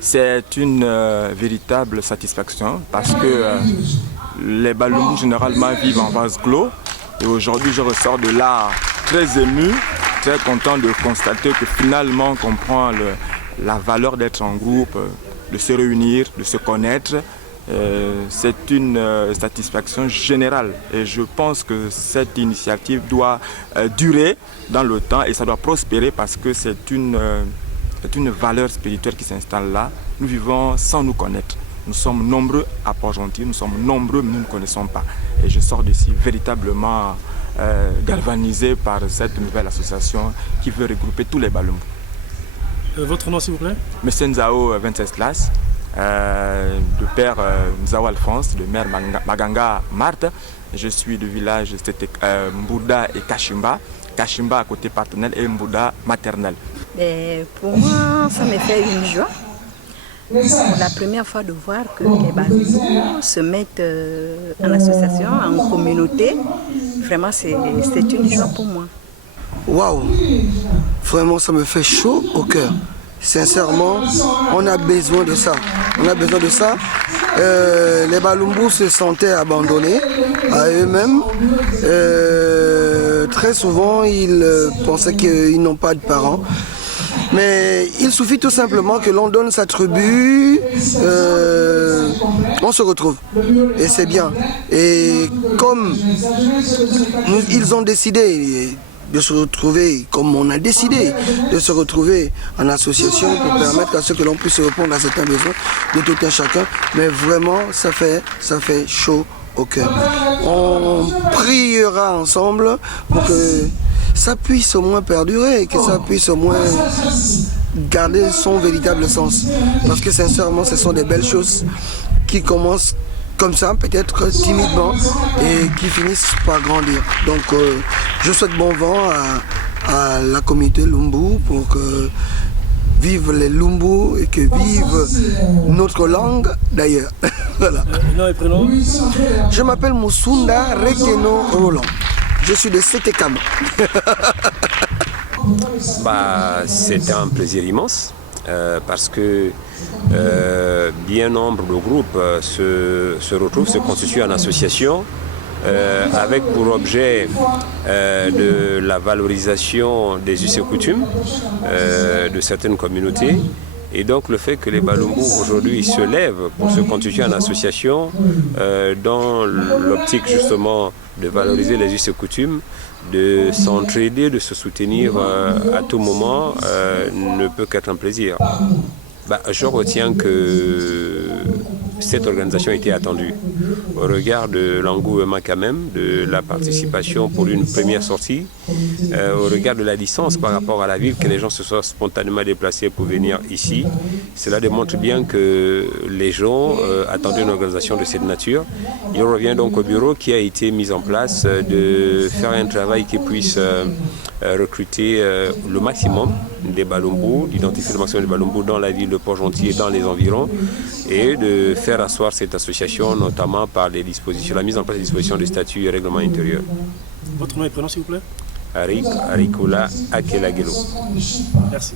C'est une véritable satisfaction parce que les Balumbu généralement vivent en vase clos et aujourd'hui je ressors de là très ému, très content de constater que finalement on comprend la valeur d'être en groupe, de se réunir, de se connaître. C'est une satisfaction générale et je pense que cette initiative doit durer dans le temps et ça doit prospérer parce que c'est une valeur spirituelle qui s'installe là. Nous vivons sans nous connaître. Nous sommes nombreux à Port-Gentil, nous sommes nombreux mais nous ne connaissons pas. Et je sors d'ici véritablement galvanisé par cette nouvelle association qui veut regrouper tous les Balumbu. Votre nom s'il vous plaît? Monsieur Nzao 26 classes, de père Nzao Alphonse, de mère Maganga Marthe. Je suis du village Mbouda et Kashimba. Kashimba à côté paternel et Mbouda maternel. Pour moi, ça me fait une joie. La première fois de voir que les Balumbu se mettent en association, en communauté, vraiment c'est une joie pour moi. Waouh! Vraiment, ça me fait chaud au cœur. Sincèrement, on a besoin de ça. On a besoin de ça. Les Balumbu se sentaient abandonnés à eux-mêmes. Très souvent, ils pensaient qu'ils n'ont pas de parents. Mais il suffit tout simplement que l'on donne sa tribu, on se retrouve. Et c'est bien. Et comme ils ont décidé de se retrouver, comme on a décidé de se retrouver en association pour permettre à ce que l'on puisse répondre à certains besoins de tout un chacun, mais vraiment ça fait chaud au cœur. On priera ensemble pour que ça puisse au moins perdurer, que ça puisse au moins garder son véritable sens. Parce que sincèrement, ce sont des belles choses qui commencent comme ça, peut-être timidement, et qui finissent par grandir. Donc je souhaite bon vent à la communauté Lumbu pour que vivent les Lumbu et que vive notre langue d'ailleurs. Voilà. Nom et prénom? Je m'appelle Musunda Rekeno Roland. Je suis de Setekam. C'est un plaisir immense parce que bien nombre de groupes se retrouvent, se constituent en association avec pour objet de la valorisation des us et coutumes de certaines communautés. Et donc le fait que les Balumbu aujourd'hui se lèvent pour se constituer en association dans l'optique justement de valoriser les us et coutumes, de s'entraider, de se soutenir à tout moment, ne peut qu'être un plaisir. Je retiens que cette organisation était attendue au regard de l'engouement quand même, de la participation pour une première sortie, au regard de la distance par rapport à la ville, que les gens se soient spontanément déplacés pour venir ici. Cela démontre bien que les gens attendaient une organisation de cette nature. Il revient donc au bureau qui a été mis en place de faire un travail qui puisse recruter le maximum des Balumbu, d'identifier le maximum des Balumbu dans la ville de Port-Gentil et dans les environs, et de faire asseoir cette association, notamment par les dispositions, la mise en place des dispositions des statuts et règlements intérieurs. Votre nom et prénom s'il vous plaît? Arikula Akelagelo. Merci.